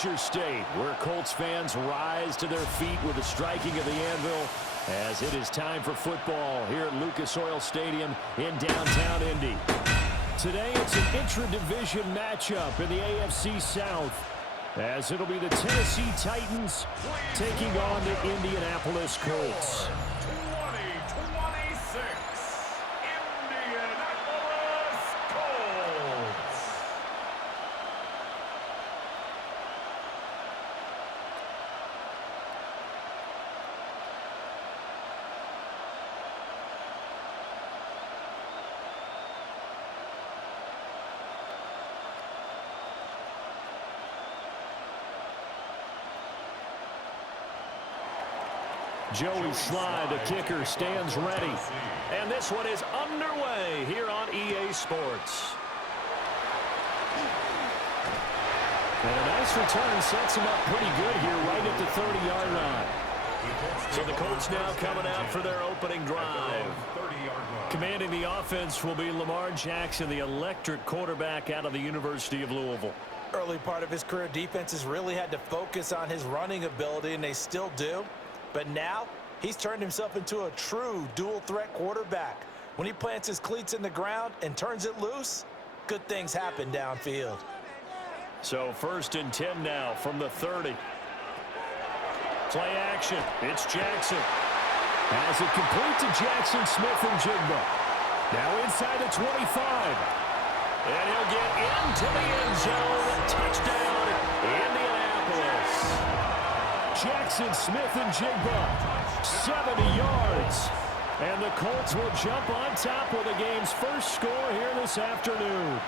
Hoosier State, where Colts fans rise to their feet with the striking of the anvil, as it is time for football here at Lucas Oil Stadium in downtown Indy. Today, it's an intra-division matchup in the AFC South, as it'll be the Tennessee Titans taking on the Indianapolis Colts. 2026 Indianapolis Colts. Joey Sly, the kicker, stands ready. And this one is underway here on EA Sports. And a nice return sets him up pretty good here right at the 30-yard line. So the Colts now coming out for their opening drive. Commanding the offense will be Lamar Jackson, the electric quarterback out of the University of Louisville. Early part of his career, defenses really had to focus on his running ability, and they still do. But now, he's turned himself into a true dual-threat quarterback. When he plants his cleats in the ground and turns it loose, good things happen downfield. So 1st and 10 now from the 30. Play action. It's Jackson. Has it complete to Jackson, Smith, and Jigba. Now inside the 25. And he'll get into the end zone. Touchdown, Indianapolis. Jackson, Smith, and Jigba, 70 yards. And the Colts will jump on top with the game's first score here this afternoon.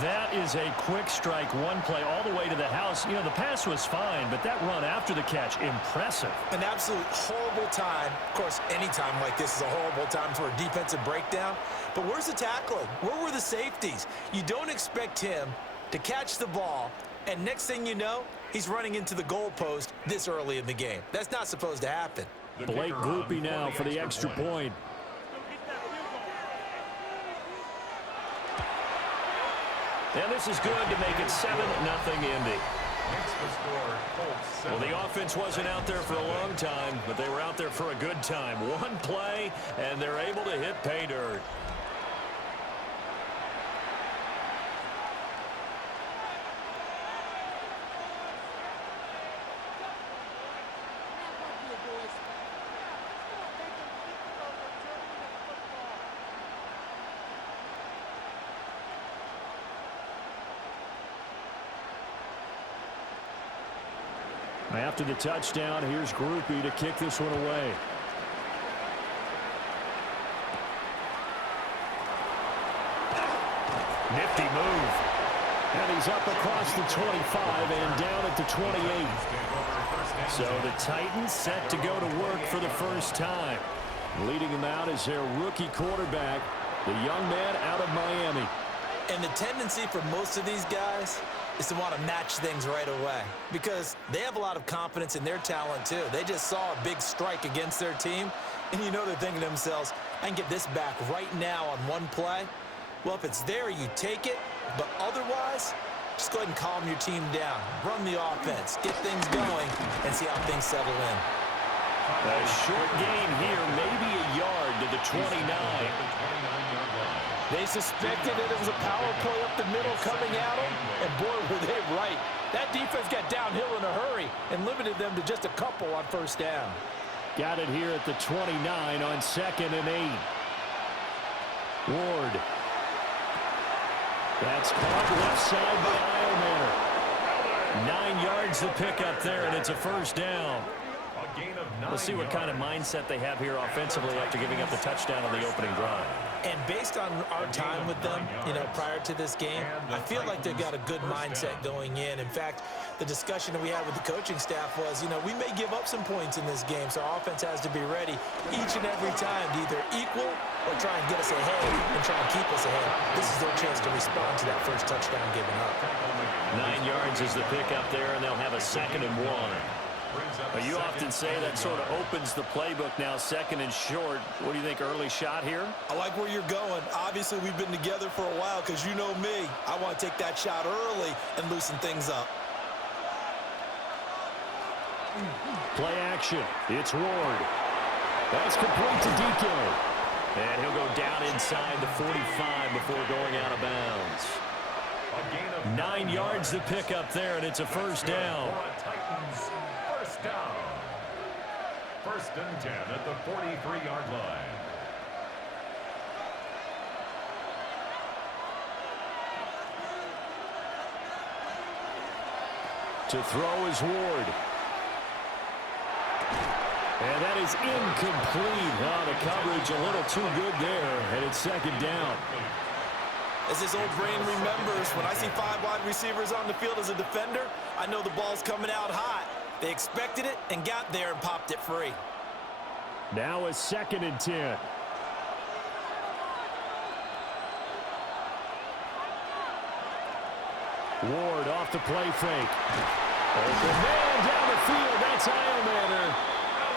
That is a quick strike, one play all the way to the house. You know, the pass was fine, but that run after the catch, impressive. An absolute horrible time. Of course, any time like this is a horrible time for a defensive breakdown. But where's the tackling? Where were the safeties? You don't expect him to catch the ball, and next thing you know, he's running into the goalpost this early in the game. That's not supposed to happen. Blake Groupie now for the extra point. And this is good to make it 7-0 Indy. Well, the offense wasn't out there for a long time, but they were out there for a good time. One play, and they're able to hit pay dirt. After the touchdown, here's Groupie to kick this one away. Nifty move. And he's up across the 25 and down at the 28. So the Titans set to go to work for the first time. Leading them out is their rookie quarterback, the young man out of Miami. And the tendency for most of these guys is to want to match things right away because they have a lot of confidence in their talent too. They just saw a big strike against their team, and you know they're thinking to themselves, I can get this back right now on one play. Well, if it's there, you take it, but otherwise, just go ahead and calm your team down. Run the offense, get things going, and see how things settle in. A short gain here, maybe a yard to the 29. They suspected that it was a power play up the middle coming at them, and boy, were they right. That defense got downhill in a hurry and limited them to just a couple on first down. Got it here at the 29 on 2nd and 8. Ward. That's caught left side by Eilmanor. 9 yards to pick up there, and it's a first down. Let's see what kind of mindset they have here offensively after giving up the touchdown on the opening drive. And based on our time with them, you know, prior to this game, I feel like they've got a good mindset going in. In fact, the discussion that we had with the coaching staff was, you know, we may give up some points in this game, so our offense has to be ready each and every time to either equal or try and get us ahead and try and keep us ahead. This is their chance to respond to that first touchdown given up. 9 yards is the pickup there, and they'll have a 2nd and 1. You often say that sort of opens the playbook now, second and short. What do you think, early shot here? I like where you're going. Obviously, we've been together for a while because you know me. I want to take that shot early and loosen things up. Play action. It's Ward. That's complete to DK. And he'll go down inside the 45 before going out of bounds. 9 yards to pick up there, and it's a first down. Titans, first down. First and 10 at the 43-yard line. To throw is Ward. And that is incomplete. Oh, the coverage a little too good there, and it's second down. As this old brain remembers, when I see 5 wide receivers on the field as a defender, I know the ball's coming out hot. They expected it and got there and popped it free. Now a second and 10. Ward off the play fake. Open man down the field. That's Heilmanner.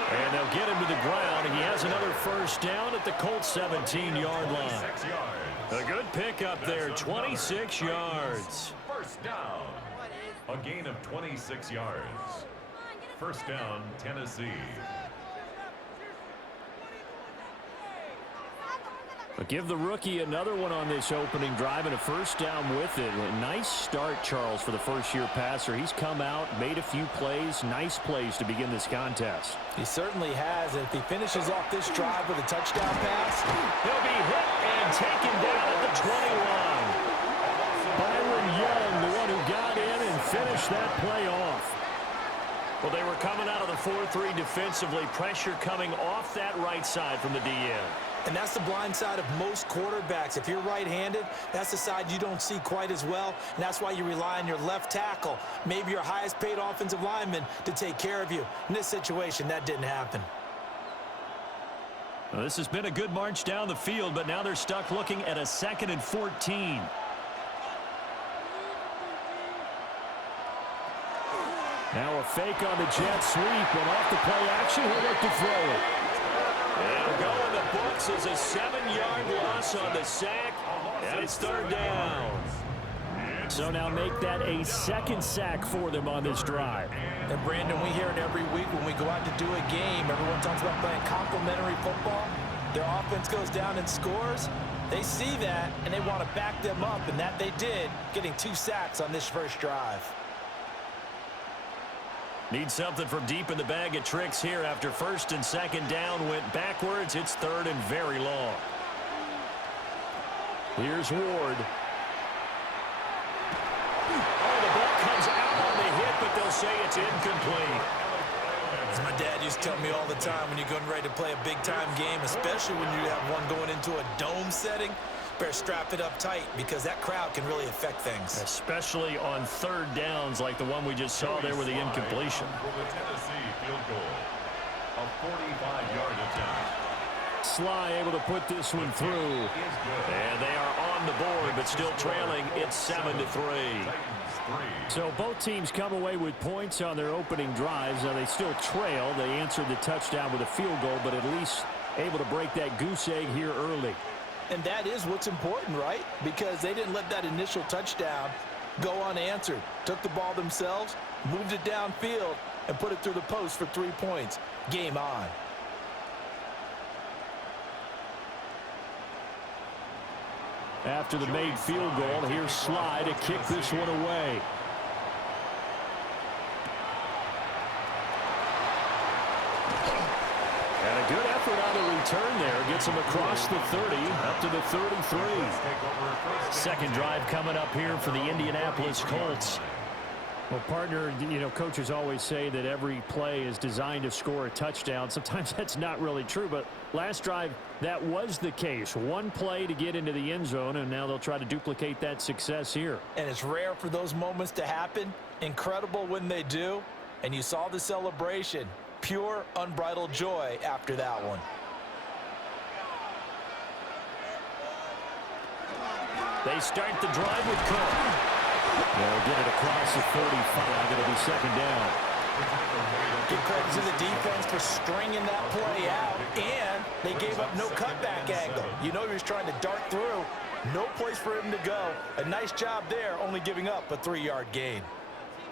And they'll get him to the ground. He has another first down at the Colts 17-yard line. A good pickup there, 26 yards. First down. A gain of 26 yards. First down, Tennessee. But give the rookie another one on this opening drive and a first down with it. A nice start, Charles, for the first-year passer. He's come out, made a few plays, nice plays to begin this contest. He certainly has. And if he finishes off this drive with a touchdown pass, he'll be hit and taken down at the 21. Byron Young, the one who got in and finished that play off. Well, they were coming out of the 4-3 defensively. Pressure coming off that right side from the DN. And that's the blind side of most quarterbacks. If you're right-handed, that's the side you don't see quite as well. And that's why you rely on your left tackle, maybe your highest-paid offensive lineman, to take care of you. In this situation, that didn't happen. Well, this has been a good march down the field, but now they're stuck looking at a 2nd and 14. Now a fake on the jet sweep, and off the play action, he'll look to throw it. And go in the books is a 7-yard loss on the sack, and it's third down. So now make that a second sack for them on this drive. And Brandon, we hear it every week when we go out to do a game. Everyone talks about playing complementary football. Their offense goes down and scores. They see that, and they want to back them up, and that they did, getting 2 sacks on this first drive. Need something from deep in the bag of tricks here after first and second down went backwards. It's third and very long. Here's Ward. Oh, the ball comes out on the hit, but they'll say it's incomplete. As my dad used to tell me all the time, when you're getting ready to play a big-time game, especially when you have one going into a dome setting, better strap it up tight because that crowd can really affect things. Especially on third downs like the one we just saw there with the incompletion. For the Tennessee field goal, a 45-yard attempt. Sly able to put this one through. And they are on the board, but still trailing. It's 7-3. So both teams come away with points on their opening drives. Now they still trail. They answered the touchdown with a field goal, but at least able to break that goose egg here early. And that is what's important, right? Because they didn't let that initial touchdown go unanswered. Took the ball themselves, moved it downfield, and put it through the post for 3 points. Game on. After the made field goal, here's Sly to kick this one away. And a good effort on the return there. Gets him across the 30, up to the 33. Second drive coming up here for the Indianapolis Colts. Well, partner, you know, coaches always say that every play is designed to score a touchdown. Sometimes that's not really true, but last drive, that was the case. One play to get into the end zone, and now they'll try to duplicate that success here. And it's rare for those moments to happen. Incredible when they do. And you saw the celebration. Pure, unbridled joy after that one. They start the drive with Cook. They'll get it across the 45. It'll be second down. Give give credit to the defense for stringing that play out, and they gave up no cutback angle. You know he was trying to dart through. No place for him to go. A nice job there, only giving up a 3-yard gain.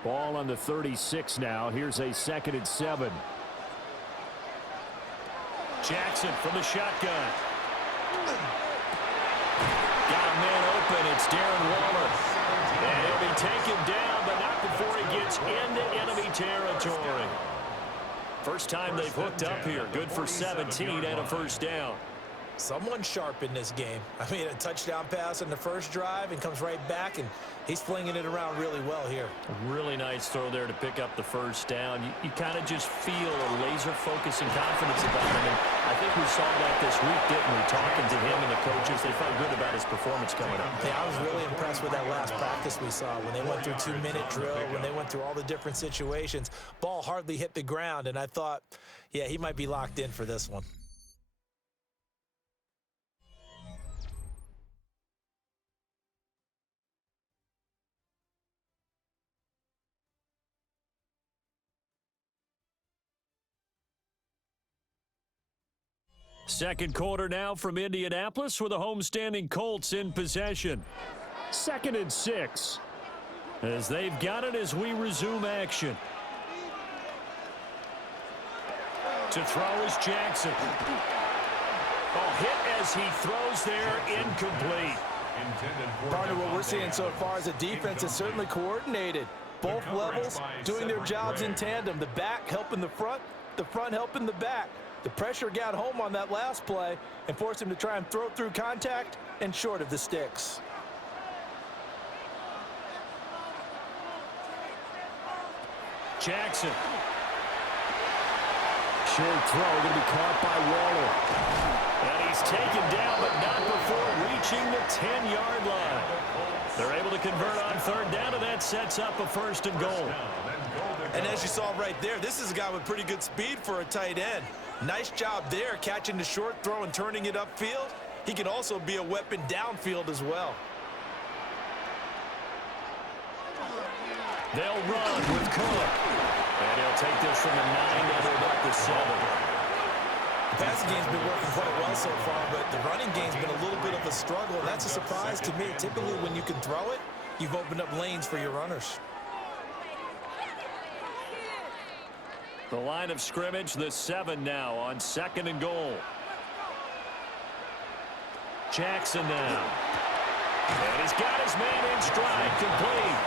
Ball on the 36 now. Here's a 2nd and 7. Jackson from the shotgun. Got a man open. It's Darren Waller. And he'll be taken down, but not before he gets into enemy territory. First time they've hooked up here. Good for 17 and a first down. Someone sharp in this game. I mean, a touchdown pass on the first drive and comes right back, and he's flinging it around really well here. A really nice throw there to pick up the first down. You kind of just feel a laser focus and confidence about him, and I think we saw that this week, didn't we? Talking to him and the coaches, they felt good about his performance coming up. Yeah, I was really impressed with that last practice we saw when they went through 2-minute drill, when they went through all the different situations. Ball hardly hit the ground, and I thought, yeah, he might be locked in for this one. Second quarter now from Indianapolis with the homestanding Colts in possession. 2nd and 6. As they've got it as we resume action. To throw is Jackson. Oh, hit as he throws there, incomplete. Partner, what we're seeing so far as a defense is certainly coordinated. Both levels doing their jobs in tandem. The back helping the front helping the back. The pressure got home on that last play and forced him to try and throw through contact and short of the sticks. Jackson. Short throw going to be caught by Waller. And he's taken down, but not before reaching the 10-yard line. They're able to convert on 3rd down, and that sets up a 1st and goal. And as you saw right there, this is a guy with pretty good speed for a tight end. Nice job there, catching the short throw and turning it upfield. He can also be a weapon downfield as well. They'll run with Cook. And he'll take this from the 9 down to about the 7. The passing game's been working quite well so far, but the running game's been a little bit of a struggle. That's a surprise to me. Typically, when you can throw it, you've opened up lanes for your runners. The line of scrimmage, the 7 now on 2nd and goal. Jackson now. And he's got his man in stride, complete.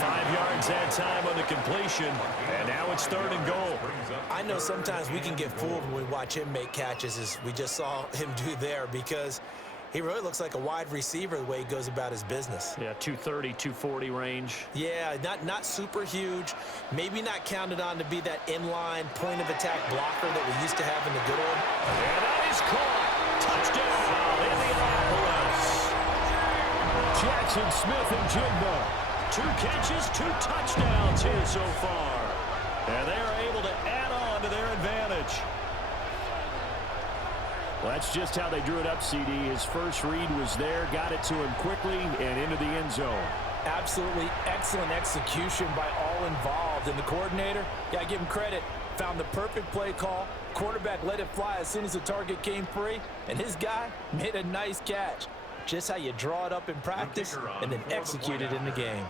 5 yards that time on the completion, and now it's 3rd and goal. I know sometimes we can get fooled when we watch him make catches, as we just saw him do there, because he really looks like a wide receiver the way he goes about his business. Yeah, 230, 240 range. Yeah, not super huge. Maybe not counted on to be that inline point-of-attack blocker that we used to have in the good old. And that is caught. Touchdown, Indianapolis. Jackson Smith and Jigba. 2 catches, 2 touchdowns here so far. And they are able to add on to their advantage. Well, that's just how they drew it up, CD. His first read was there, got it to him quickly, and into the end zone. Absolutely excellent execution by all involved. And the coordinator, yeah, I give him credit, found the perfect play call. Quarterback let it fly as soon as the target came free, and his guy made a nice catch. Just how you draw it up in practice and then execute it in the game.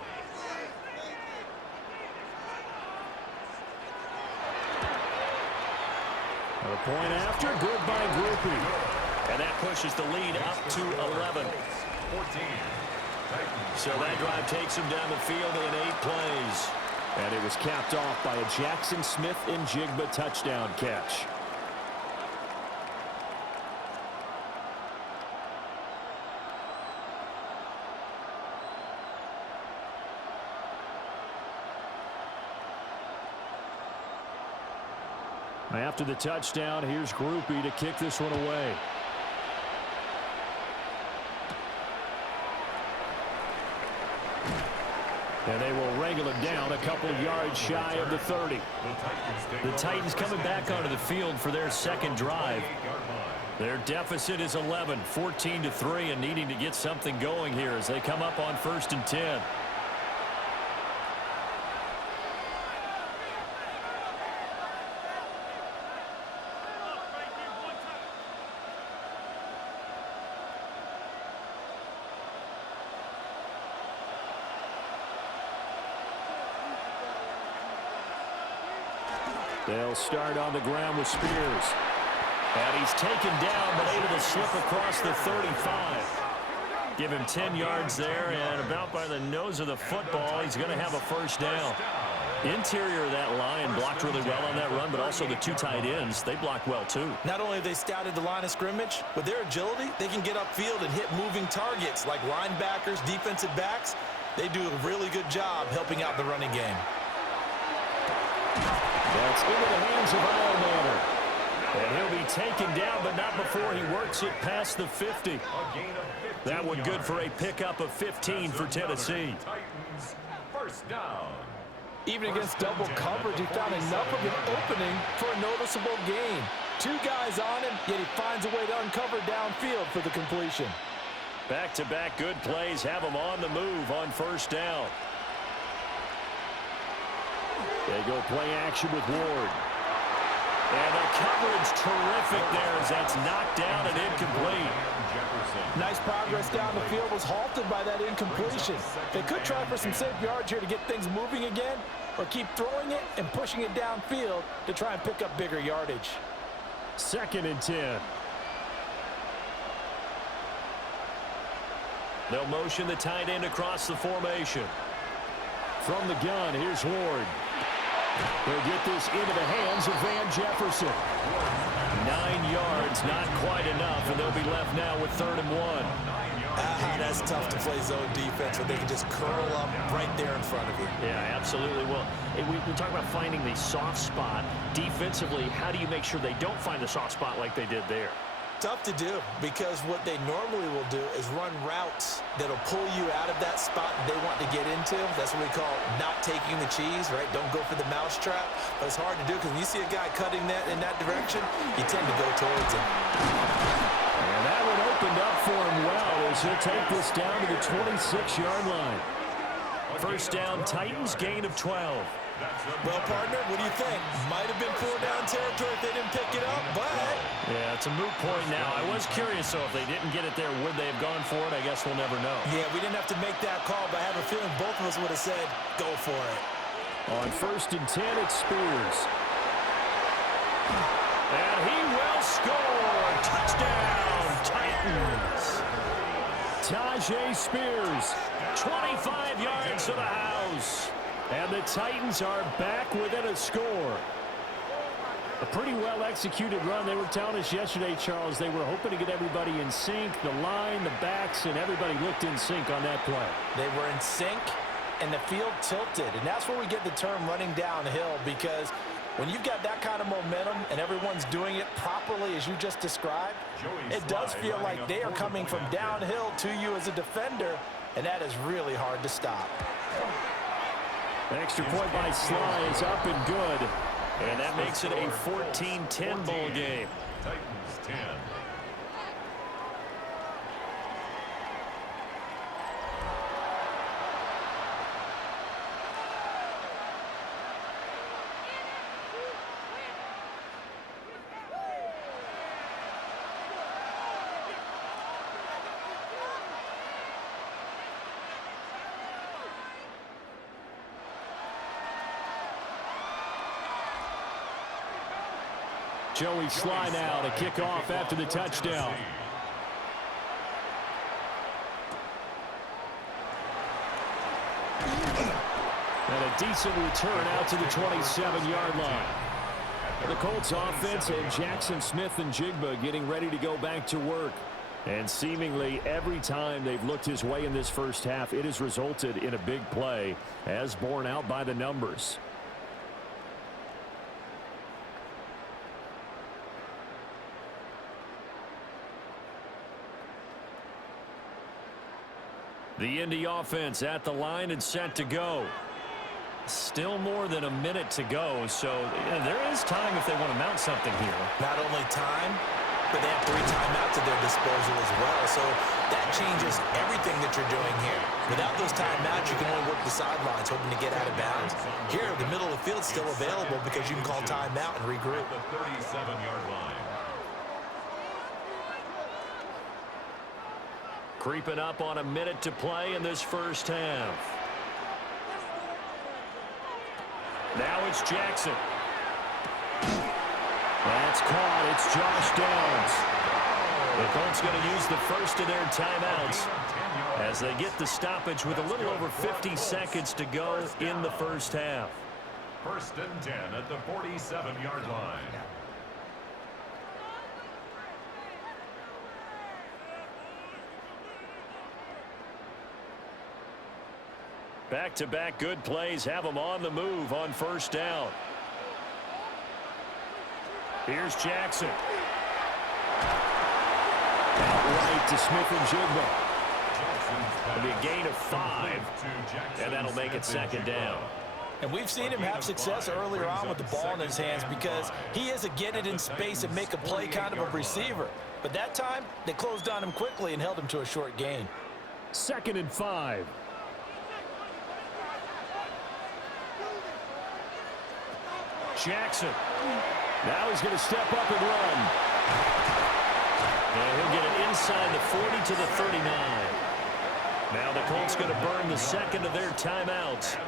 A point after, good by Groupie. And that pushes the lead up to 11. So that drive takes him down the field in 8 plays. And it was capped off by a Jackson Smith and Jigba touchdown catch. After the touchdown, here's Groupie to kick this one away. And they will wrangle him down a couple of yards shy of the 30. The Titans coming back onto the field for their second drive. Their deficit is 11, 14-3, and needing to get something going here as they come up on 1st and 10. They'll start on the ground with Spears. And he's taken down, but able to slip across the 35. Give him 10 yards there, and about by the nose of the football, he's going to have a first down. Interior of that line blocked really well on that run, but also the two tight ends, they blocked well too. Not only have they scouted the line of scrimmage, with their agility, they can get upfield and hit moving targets like linebackers, defensive backs. They do a really good job helping out the running game. That's into the hands of Ironmatter. And he'll be taken down, but not before he works it past the 50. That one good for a pickup of 15 for Tennessee. First down. Even against double coverage, he found enough of an opening for a noticeable gain. Two guys on him, yet he finds a way to uncover downfield for the completion. Back-to-back good plays have him on the move on first down. They go play action with Ward. And the coverage terrific there as that's knocked down and incomplete. Nice progress down the field was halted by that incompletion. They could try for some safe yards here to get things moving again, or keep throwing it and pushing it downfield to try and pick up bigger yardage. 2nd and 10. They'll motion the tight end across the formation. From the gun, here's Ward. They'll get this into the hands of Van Jefferson. 9 yards, not quite enough, and they'll be left now with 3rd and 1. That's tough to play zone defense when they can just curl up right there in front of you. Yeah, absolutely. Well, we talk about finding the soft spot. Defensively, how do you make sure they don't find the soft spot like they did there? Tough to do, because what they normally will do is run routes that'll pull you out of that spot they want to get into. That's what we call not taking the cheese, right? Don't go for the mousetrap. But it's hard to do because when you see a guy cutting that in that direction, you tend to go towards him. And that one opened up for him well as he'll take this down to the 26-yard line. First down, Titans, gain of 12. Well, partner, what do you think? Might have been 4-down territory if they didn't pick it up, but... Yeah, it's a moot point now. I was curious, so if they didn't get it there, would they have gone for it? I guess we'll never know. Yeah, we didn't have to make that call, but I have a feeling both of us would have said, go for it. On 1st and 10, it's Spears. And he will score! Touchdown, Titans! Tajay Spears, 25 yards to the house. And the Titans are back within a score. A pretty well-executed run. They were telling us yesterday, Charles, they were hoping to get everybody in sync, the line, the backs, and everybody looked in sync on that play. They were in sync, and the field tilted. And that's where we get the term running downhill, because when you've got that kind of momentum and everyone's doing it properly as you just described, it does feel like they are coming from downhill to you as a defender, and that is really hard to stop. Extra point by Sly is up and good. And that makes it a 14-10 ball game. Titans 10. Joey Sly now to kick off after the touchdown. And a decent return out to the 27-yard line. The Colts offense and Jackson Smith and Jigba getting ready to go back to work. And seemingly every time they've looked his way in this first half, it has resulted in a big play, as borne out by the numbers. The Indy offense at the line and set to go. Still more than a minute to go, so there is time if they want to mount something here. Not only time, but they have 3 timeouts at their disposal as well, so that changes everything that you're doing here. Without those timeouts, you can only work the sidelines, hoping to get out of bounds. Here, the middle of the field's still available because you can call timeout and regroup. The 37-yard line. Creeping up on a minute to play in this first half. Now it's Jackson. That's caught. It's Josh Downs. The Colts going to use the first of their timeouts as they get the stoppage with a little over 50 seconds to go in the first half. 1st and 10 at the 47-yard line. Back-to-back good plays have them on the move on first down. Here's Jackson. Right to Smith-Njigba. It'll be a gain of 5, and that'll make it second down. And we've seen him have success earlier on with the ball in his hands because he is a get it in space and make a play kind of a receiver. But that time, they closed on him quickly and held him to a short gain. 2nd and 5. Jackson. Now he's going to step up and run. And he'll get it inside the 40 to the 39. Now the Colts going to burn the second of their timeouts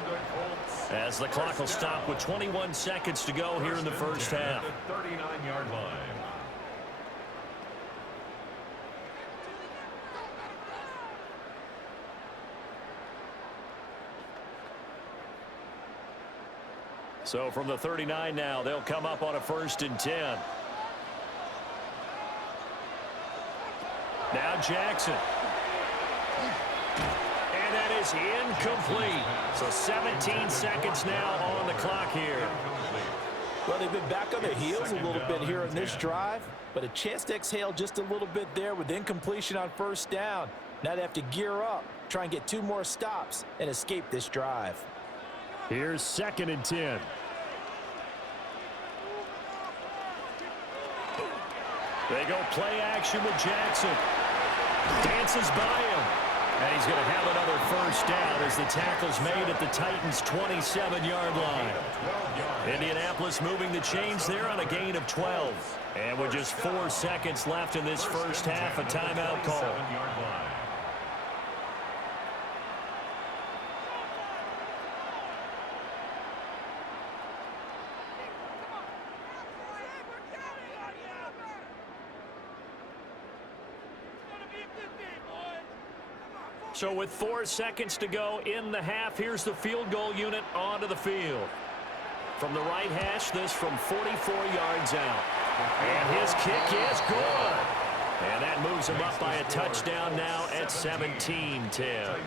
as the clock will stop with 21 seconds to go here in the first half. 39-yard line. So from the 39 now, they'll come up on a 1st and 10. Now Jackson. And that is incomplete. So 17 seconds now on the clock here. Well, they've been back on their heels a little bit here in this drive, but a chance to exhale just a little bit there with incompletion on first down. Now they have to gear up, try and get 2 more stops, and escape this drive. Here's 2nd and 10. They go play action with Jackson. Dances by him. And he's going to have another first down as the tackle's made at the Titans' 27-yard line. Indianapolis moving the chains there on a gain of 12. And with just 4 seconds left in this first half, a timeout call. So with 4 seconds to go in the half, here's the field goal unit onto the field. From the right hash, this from 44 yards out. And his kick is good. And that moves him up by a touchdown now at 17-10.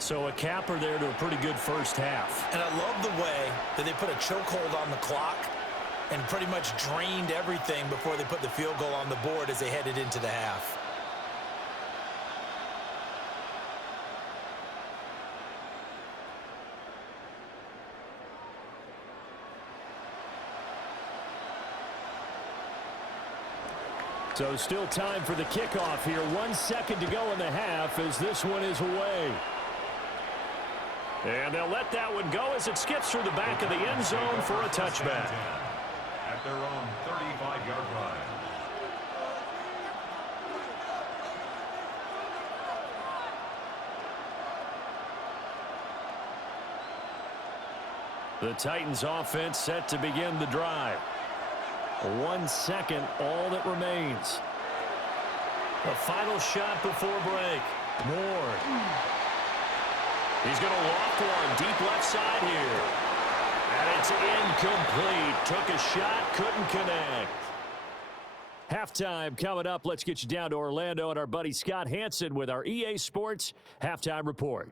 So a capper there to a pretty good first half. And I love the way that they put a chokehold on the clock and pretty much drained everything before they put the field goal on the board as they headed into the half. So still time for the kickoff here. 1 second to go in the half as this one is away. And they'll let that one go as it skips through the back of the end zone for a touchback. At their own 35-yard line. The Titans offense set to begin the drive. 1 second, all that remains. The final shot before break. Moore. He's going to loft one deep left side here. And it's incomplete. Took a shot, couldn't connect. Halftime coming up. Let's get you down to Orlando and our buddy Scott Hansen with our EA Sports Halftime Report.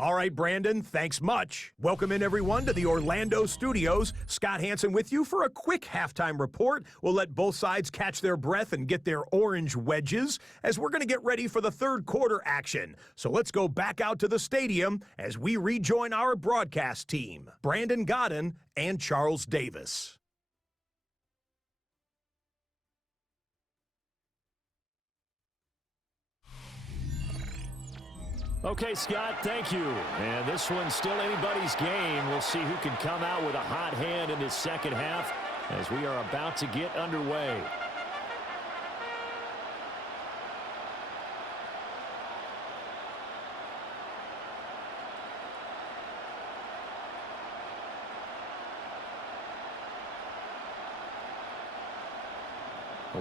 All right, Brandon, thanks much. Welcome in, everyone, to the Orlando studios. Scott Hansen with you for a quick halftime report. We'll let both sides catch their breath and get their orange wedges as we're going to get ready for the third quarter action. So let's go back out to the stadium as we rejoin our broadcast team, Brandon Godden and Charles Davis. Okay, Scott, thank you. And this one's still anybody's game. We'll see who can come out with a hot hand in this second half as we are about to get underway.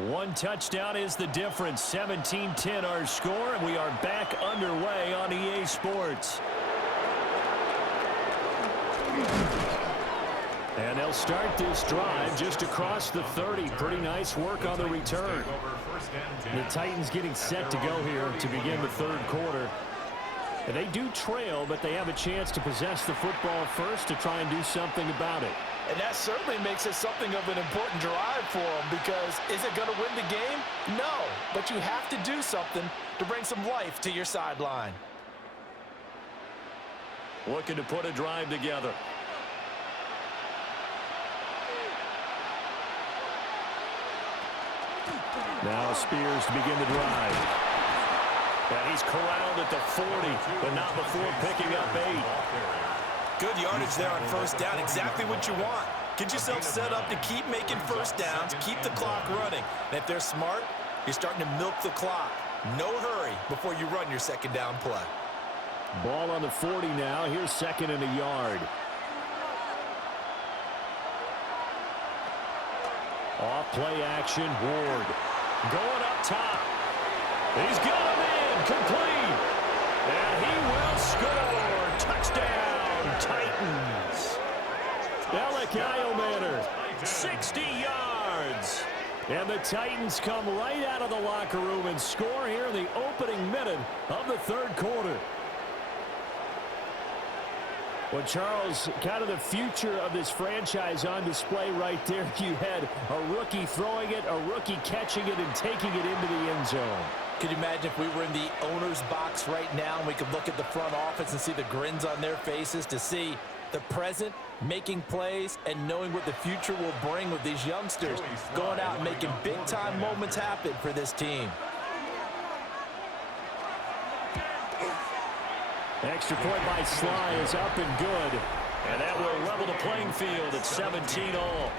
One touchdown is the difference. 17-10 our score, and we are back underway on EA Sports. And they'll start this drive just across the 30. Pretty nice work on the return. The Titans getting set to go here to begin the third quarter. And they do trail, but they have a chance to possess the football first to try and do something about it. And that certainly makes it something of an important drive for them, because is it going to win the game? No, but you have to do something to bring some life to your sideline. Looking to put a drive together. Now Spears to begin the drive. And he's corralled at the 40, but not before picking up 8. Good yardage there on first down. Exactly what you want. Get yourself set up to keep making first downs, keep the clock running. And if they're smart, you're starting to milk the clock. No hurry before you run your second down play. Ball on the 40 now. Here's second and a yard. Off play action, Ward. Going up top. He's got him in, complete. And he will score. Touchdown, Titans. Alec Iomanner, 60 yards. And the Titans come right out of the locker room and score here in the opening minute of the third quarter. Well, Charles, kind of the future of this franchise on display right there. You had a rookie throwing it, a rookie catching it, and taking it into the end zone. Could you imagine if we were in the owner's box right now and we could look at the front office and see the grins on their faces, to see the present making plays and knowing what the future will bring with these youngsters going out and making big-time moments happen for this team. Extra point by Sly is up and good. And that will level the playing field at 17-all.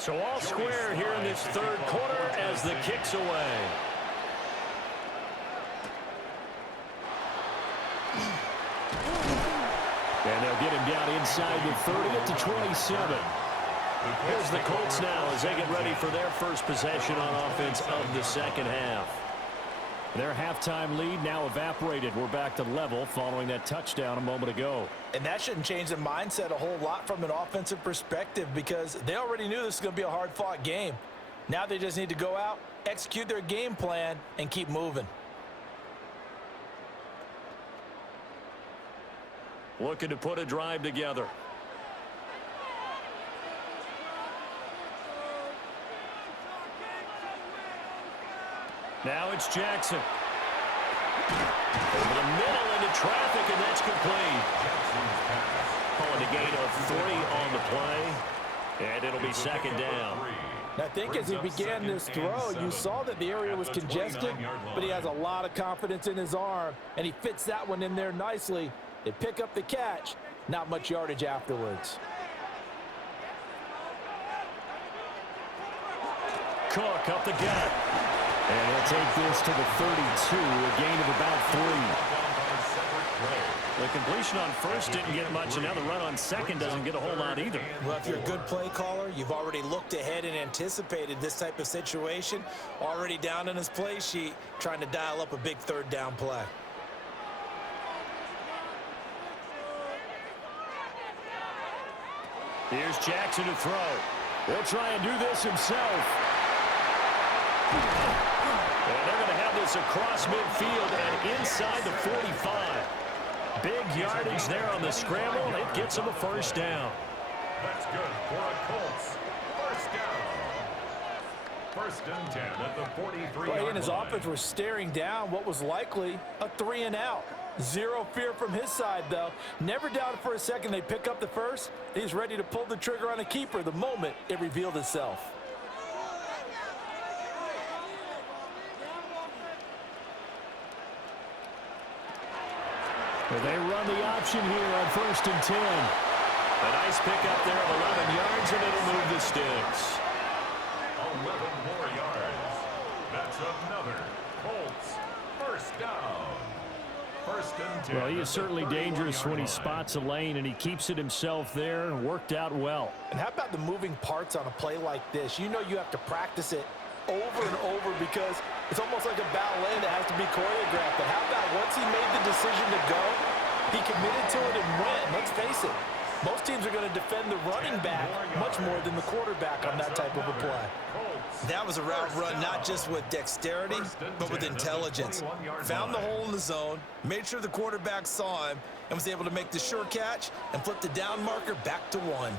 So all square here in this third quarter as the kick's away. And they'll get him down inside the 30 at the 27. Here's the Colts now as they get ready for their first possession on offense of the second half. Their halftime lead now evaporated. We're back to level following that touchdown a moment ago. And that shouldn't change the mindset a whole lot from an offensive perspective, because they already knew this was going to be a hard-fought game. Now they just need to go out, execute their game plan, and keep moving. Looking to put a drive together. Now it's Jackson. Over the middle into traffic, and that's complete. Calling a gain of 3 on the play, and it'll be second down. I think as he began this throw, you saw that the area was congested, but he has a lot of confidence in his arm, and he fits that one in there nicely. They pick up the catch, not much yardage afterwards. Cook up the gut. And he'll take this to the 32, a gain of about 3. The completion on first didn't get much, and now the run on second doesn't get a whole lot either. Well, if you're a good play caller, you've already looked ahead and anticipated this type of situation. Already down on his play sheet, trying to dial up a big third down play. Here's Jackson to throw. He'll try and do this himself. And they're going to have this across midfield and inside the 45. Big yardage there on the scramble, and it gets them a first down. That's good for a Colts. First down. First and 10 at the 43-yard line. And his offense was staring down what was likely a 3-and-out. Zero fear from his side, though. Never doubted for a second they pick up the first. He's ready to pull the trigger on a keeper the moment it revealed itself. Well, they run the option here on 1st and 10. A nice pickup there of 11 yards, and it'll move the sticks. 11 more yards. That's another Colts first down. 1st and 10. Well, he is certainly dangerous when he spots a lane, and he keeps it himself there. Worked out well. And how about the moving parts on a play like this? You know you have to practice it over and over because it's almost like a ballet that has to be choreographed. But how about once he made the decision to go, he committed to it and went. Let's face it, most teams are going to defend the running back much more than the quarterback on that type of a play. That was a route run not just with dexterity, but with intelligence. Found the hole in the zone, made sure the quarterback saw him, and was able to make the sure catch and flip the down marker back to 1.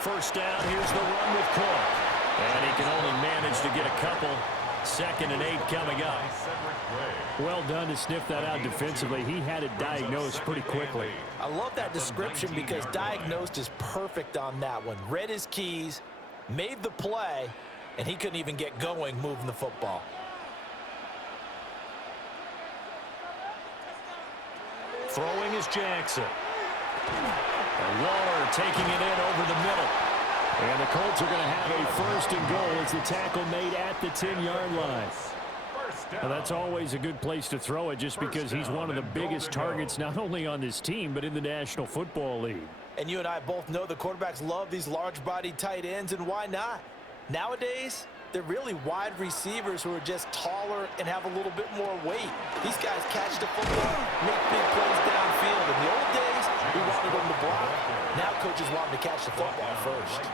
First down, here's the run with Cook. And he can only manage to get a couple. 2nd and 8 coming up. Well done to sniff that out defensively. He had it diagnosed pretty quickly. I love that description because diagnosed is perfect on that one. Read his keys, made the play, and he couldn't even get going moving the football. Throwing is Jackson. And Waller taking it in over the middle. And the Colts are going to have a 1st and goal as the tackle made at the 10-yard line. Now, that's always a good place to throw it just because he's one of the biggest targets not only on this team but in the National Football League. And you and I both know the quarterbacks love these large-bodied tight ends, and why not? Nowadays, they're really wide receivers who are just taller and have a little bit more weight. These guys catch the football, make big plays downfield. In the old days, we wanted them to block. Now coaches want them to catch the football first.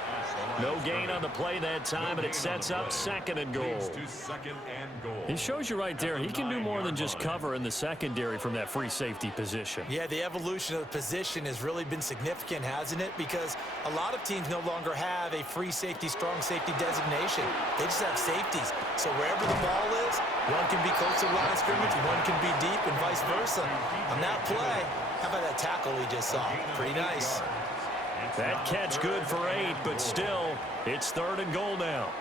No gain on the play that time, and it sets up 2nd and goal. It shows you right there, he can do more than just cover in the secondary from that free safety position. Yeah, the evolution of the position has really been significant, hasn't it? Because a lot of teams no longer have a free safety, strong safety designation. They just have safeties. So wherever the ball is, one can be close to the line of scrimmage, one can be deep, and vice versa. On that play, how about that tackle we just saw? Pretty nice. That catch good for 8, but still, it's 3rd and goal now.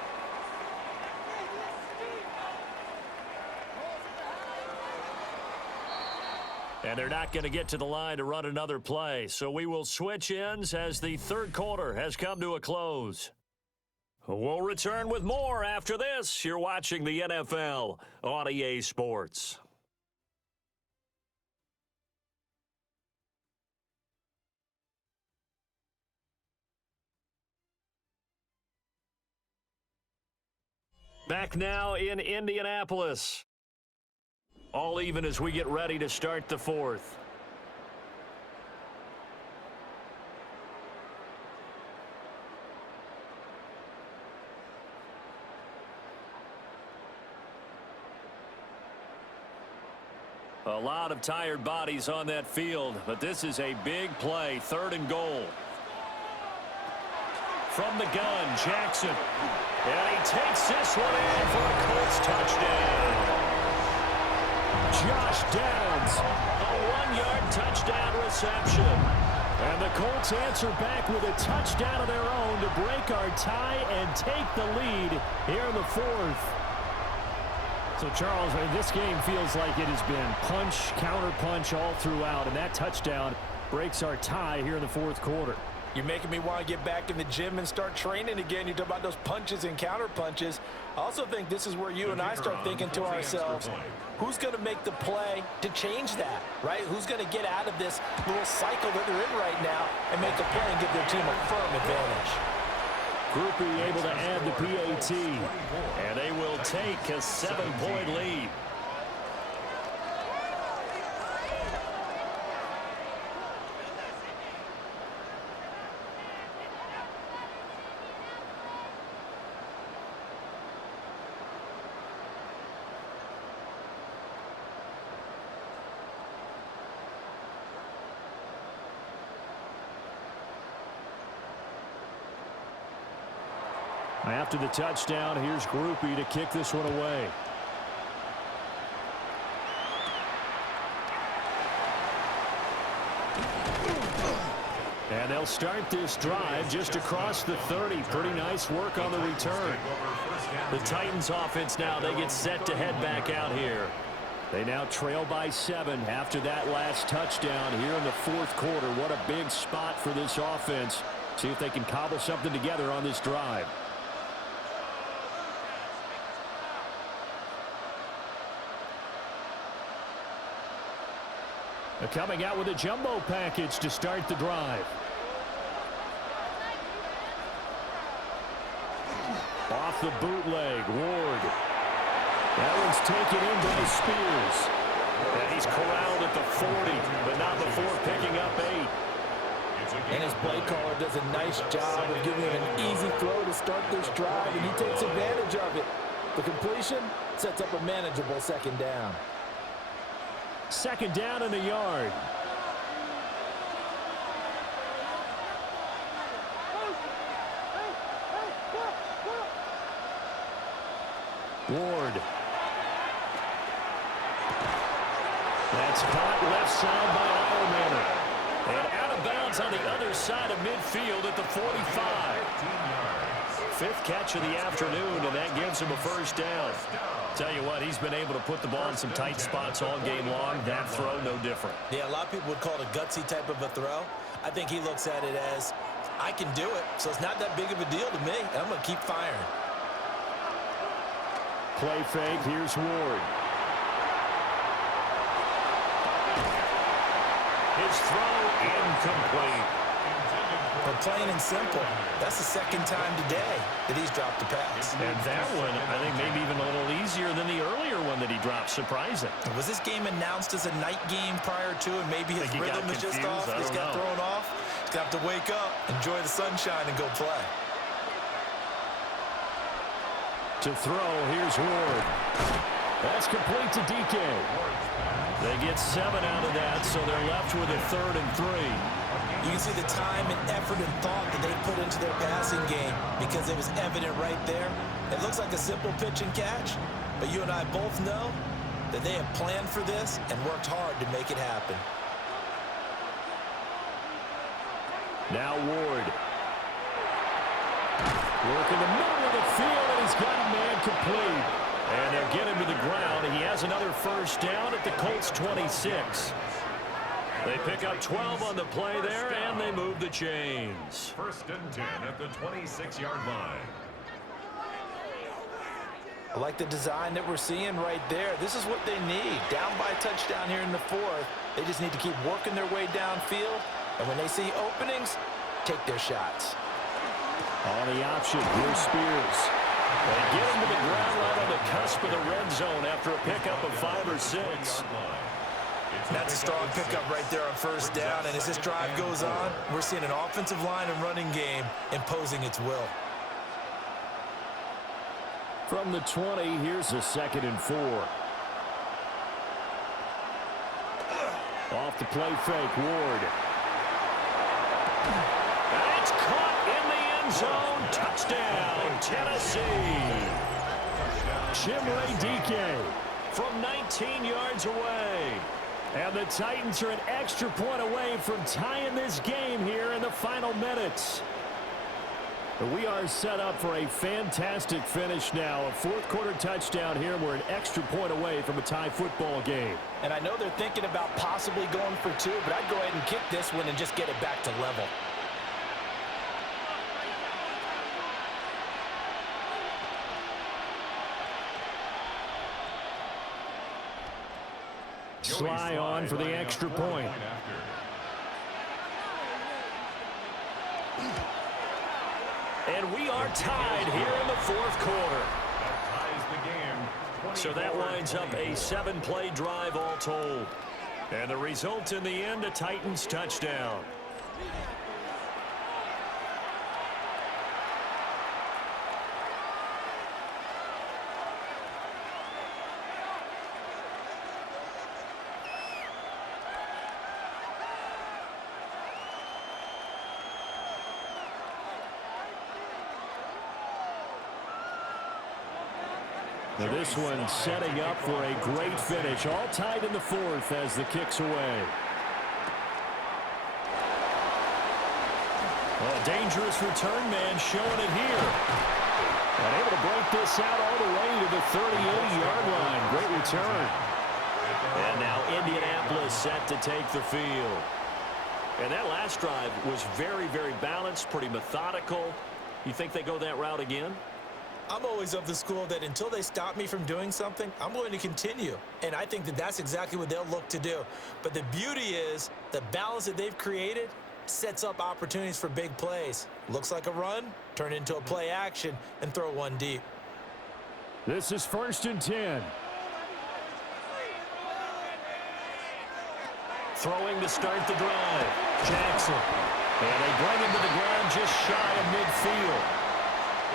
And they're not going to get to the line to run another play, so we will switch ends as the 3rd quarter has come to a close. We'll return with more after this. You're watching the NFL on EA Sports. Back now in Indianapolis. All even as we get ready to start the 4th. A lot of tired bodies on that field, but this is a big play, 3rd and goal. From the gun, Jackson. And he takes this one in for a Colts touchdown. Josh Downs, a 1-yard touchdown reception. And the Colts answer back with a touchdown of their own to break our tie and take the lead here in the 4th. So, Charles, this game feels like it has been punch, counter-punch all throughout, and that touchdown breaks our tie here in the 4th quarter. You're making me want to get back in the gym and start training again. You talk about those punches and counter punches. I also think this is where you and I start thinking to ourselves, who's going to make the play to change that, right? Who's going to get out of this little cycle that they're in right now and make a play and give their team a firm advantage? Groupie able to add the PAT, and they will take a 7-point lead. After the touchdown, here's Groupie to kick this one away. And they'll start this drive just across the 30. Pretty nice work on the return. The Titans offense now, they get set to head back out here. They now trail by 7 after that last touchdown here in the fourth quarter. What a big spot for this offense. See if they can cobble something together on this drive. They're coming out with a jumbo package to start the drive. Off the bootleg, Ward. That one's taken in by Spears. And he's corralled at the 40, but not before picking up 8. And his play caller does a nice job of giving him an easy throw to start this drive, and he takes advantage of it. The completion sets up a manageable second down. Second down and a yard. Ward. That's caught left side by Eilman. And out of bounds on the other side of midfield at the 45. Fifth catch of the afternoon, and that gives him a first down. Tell you what, he's been able to put the ball in some tight spots all game long. That throw, no different. Yeah, a lot of people would call it a gutsy type of a throw. I think he looks at it as, I can do it, so it's not that big of a deal to me, and I'm going to keep firing. Play fake, here's Ward. His throw incomplete. But plain and simple, that's the second time today that he's dropped a pass. And that one, I think maybe even a little easier than the earlier one that he dropped. Surprising. Was this game announced as a night game prior to, and maybe his rhythm is just off? He's got thrown off. He's got to wake up, enjoy the sunshine, and go play. To throw, here's Ward. That's complete to DK. They get 7 out of that, so they're left with a 3rd and 3. You can see the time and effort and thought that they put into their passing game because it was evident right there. It looks like a simple pitch and catch, but you and I both know that they have planned for this and worked hard to make it happen. Now Ward. Work in the middle of the field, and he's got a man complete. And they'll get him to the ground. He has another first down at the Colts 26. They pick up 12 on the play there, and they move the chains. 1st and 10 at the 26-yard line. I like the design that we're seeing right there. This is what they need. Down by a touchdown here in the 4th. They just need to keep working their way downfield. And when they see openings, take their shots. On the option, here's Spears. They get him to the ground right on the cusp of the red zone after a pickup of 5 or 6. That's a strong pickup right there on first down, and as this drive goes on, we're seeing an offensive line and running game imposing its will. From the 20, here's a 2nd and 4. Off the play fake, Ward. And it's caught in the end zone. Touchdown, Tennessee. Chimere DK from 19 yards away. And the Titans are an extra point away from tying this game here in the final minutes. But we are set up for a fantastic finish now. A 4th quarter touchdown here. We're an extra point away from a tie football game. And I know they're thinking about possibly going for 2, but I'd go ahead and kick this one and just get it back to level. Sly on for the extra point. And we are tied here in the 4th quarter. So that winds up a 7-play drive all told. And the result in the end, a Titans touchdown. Now this one setting up for a great finish. All tied in the 4th as the kick's away. Well, a dangerous return man showing it here. And able to break this out all the way to the 38-yard line. Great return. And now Indianapolis set to take the field. And that last drive was very, very balanced, pretty methodical. You think they go that route again? I'm always of the school that until they stop me from doing something, I'm going to continue. And I think that that's exactly what they'll look to do. But the beauty is the balance that they've created sets up opportunities for big plays. Looks like a run, turn it into a play action, and throw one deep. This is 1st and 10. Throwing to start the drive. Jackson. And they bring him to the ground just shy of midfield.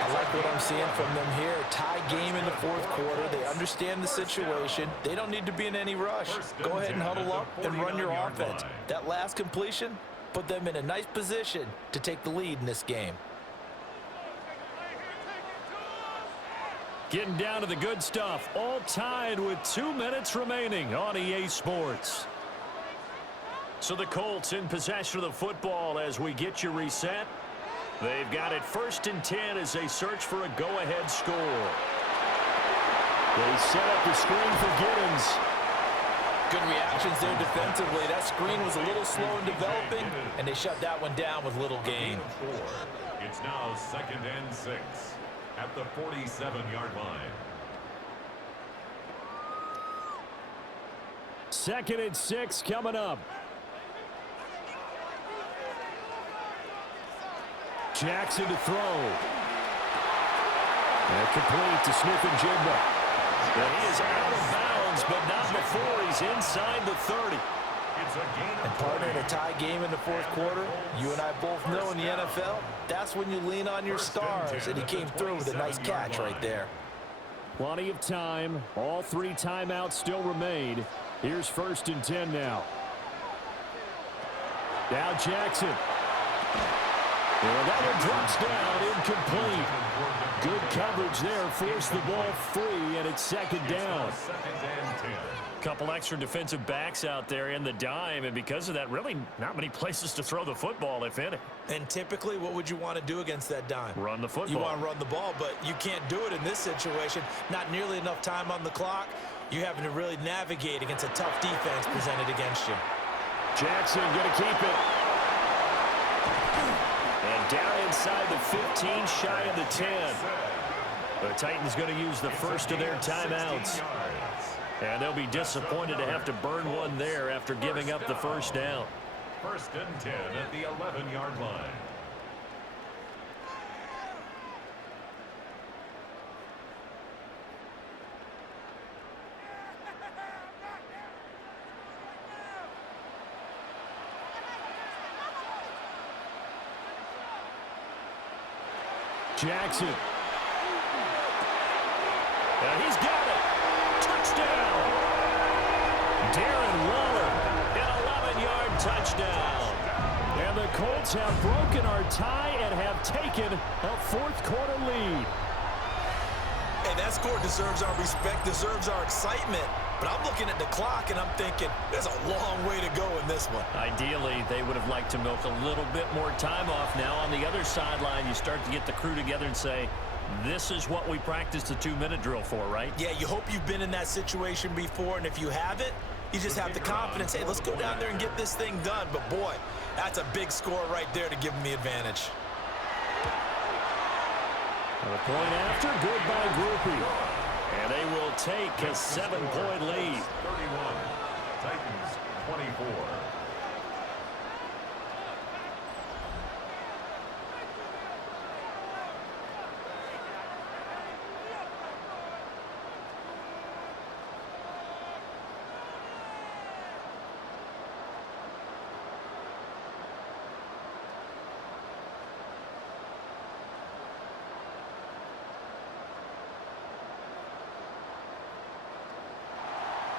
I like what I'm seeing from them here. Tie game in the 4th quarter. They understand the situation. They don't need to be in any rush. Go ahead and huddle up and run your offense. That last completion put them in a nice position to take the lead in this game. Getting down to the good stuff. All tied with 2 minutes remaining on EA Sports. So the Colts in possession of the football as we get you reset. They've got it 1st and 10 as they search for a go-ahead score. They set up the screen for Giddens. Good reactions there defensively. That screen was a little slow in developing, and they shut that one down with little gain. It's now 2nd and 6 at the 47-yard line. 2nd and 6 coming up. Jackson to throw. And complete to Smith-Njigba. And he is out of bounds, but not before he's inside the 30. And partner, in a tie game in the 4th quarter, you and I both know in the NFL, that's when you lean on your stars, and he came through with a nice catch right there. Plenty of time. All 3 timeouts still remain. Here's 1st and 10 now. Now Jackson. And that one drops down, incomplete. Good coverage there, forced the ball free, and it's 2nd down. Couple extra defensive backs out there in the dime, and because of that, really not many places to throw the football, if any. And typically, what would you want to do against that dime? Run the football. You want to run the ball, but you can't do it in this situation. Not nearly enough time on the clock. You're having to really navigate against a tough defense presented against you. Jackson going to keep it. And down inside the 15, shy of the 10. The Titans going to use the first of their timeouts. And they'll be disappointed to have to burn one there after giving up the first down. 1st and 10 at the 11-yard line. Jackson. And he's got it. Touchdown. Darren Waller, an 11-yard touchdown. And the Colts have broken our tie and have taken a 4th quarter lead. Hey, that score deserves our respect, deserves our excitement. But I'm looking at the clock, and I'm thinking, there's a long way to go in this one. Ideally, they would have liked to milk a little bit more time off. Now, on the other sideline, you start to get the crew together and say, this is what we practiced the 2-minute drill for, right? Yeah, you hope you've been in that situation before, and if you haven't, you just have the confidence, hey, let's go down there and get this thing done. But, boy, that's a big score right there to give them the advantage. And a point after, good by Groupie. And they will take a 7-point lead. 31, Titans 24.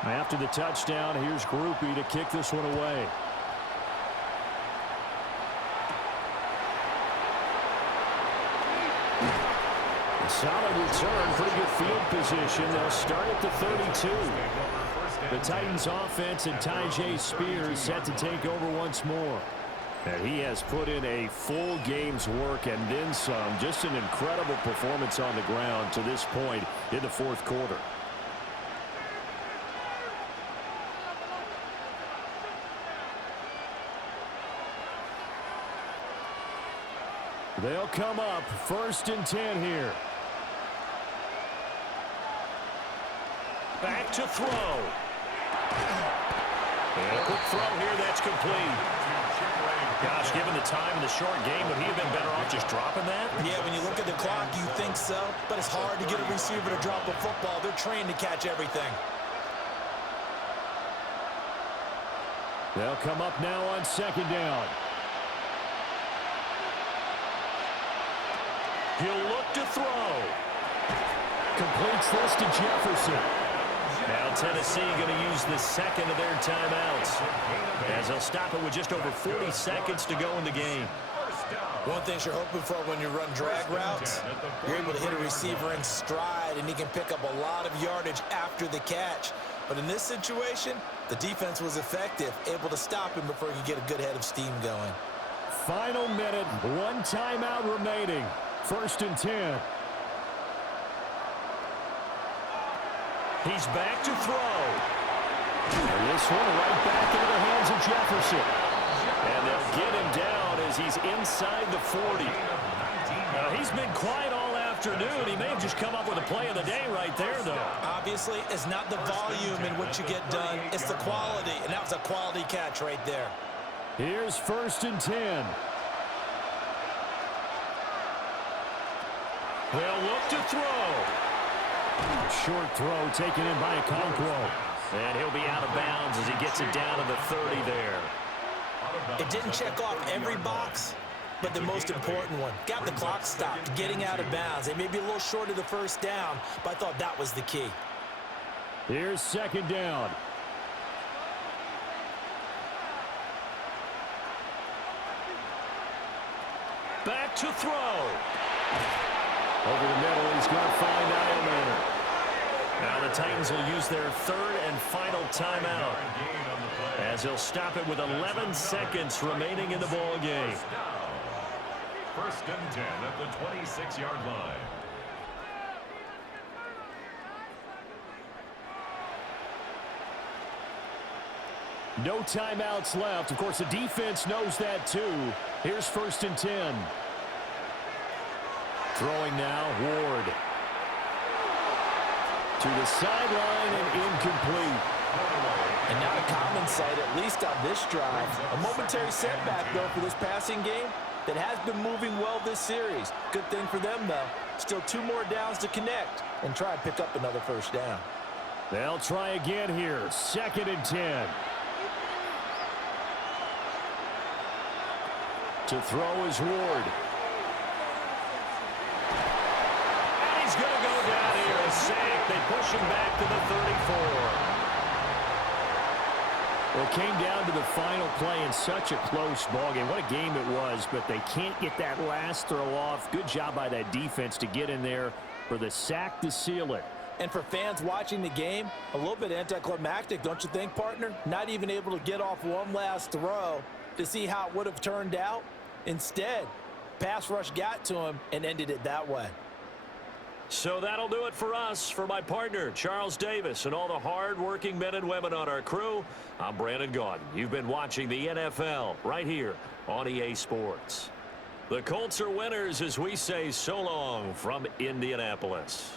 After the touchdown, here's Groupie to kick this one away. A solid return, pretty good field position. They'll start at the 32. The Titans offense and Tyjae Spears set to take over once more. And he has put in a full game's work and then some. Just an incredible performance on the ground to this point in the 4th quarter. They'll come up 1st and 10 here. Back to throw. And a quick throw here that's complete. Gosh, given the time in the short game, would he have been better off just dropping that? Yeah, when you look at the clock, you think so, but it's hard to get a receiver to drop a football. They're trained to catch everything. They'll come up now on 2nd down. He'll look to throw. Completes this to Jefferson. Now Tennessee going to use the 2nd of their timeouts, as they'll stop it with just over 40 seconds to go in the game. One thing you're hoping for when you run drag routes, you're able to hit a receiver in stride, and he can pick up a lot of yardage after the catch. But in this situation, the defense was effective, able to stop him before he could get a good head of steam going. Final minute, 1 timeout remaining. 1st and 10. He's back to throw. And this one right back into the hands of Jefferson. And they'll get him down as he's inside the 40. Now, he's been quiet all afternoon. He may have just come up with a play of the day right there, though. Obviously, it's not the volume in which you get done. It's the quality, and that was a quality catch right there. Here's 1st and 10. They'll look to throw. Short throw taken in by Okonkwo. And he'll be out of bounds as he gets it down to the 30 there. It didn't check off every box, but the most important one. Got the clock stopped, getting out of bounds. They may be a little short of the 1st down, but I thought that was the key. Here's 2nd down. Back to throw. Over the middle, he's going to find Eilman. Now the Titans will use their 3rd and final timeout, as they'll stop it with 11 seconds remaining in the ball game. 1st and 10 at the 26-yard line. No timeouts left. Of course, the defense knows that too. Here's 1st and 10. Throwing now, Ward. To the sideline and incomplete. And not a common sight, at least on this drive. A momentary setback, though, for this passing game that has been moving well this series. Good thing for them, though. Still 2 more downs to connect and try and pick up another 1st down. They'll try again here. 2nd and 10. To throw is Ward. And he's going to go down here. A sack. They push him back to the 34. Well, it came down to the final play in such a close ballgame. What a game it was, but they can't get that last throw off. Good job by that defense to get in there for the sack to seal it. And for fans watching the game, a little bit anticlimactic, don't you think, partner? Not even able to get off one last throw to see how it would have turned out. Instead, pass rush got to him and ended it that way. So that'll do it for us. For my partner, Charles Davis, and all the hard-working men and women on our crew, I'm Brandon Gaudin. You've been watching the NFL right here on EA Sports. The Colts are winners as we say so long from Indianapolis.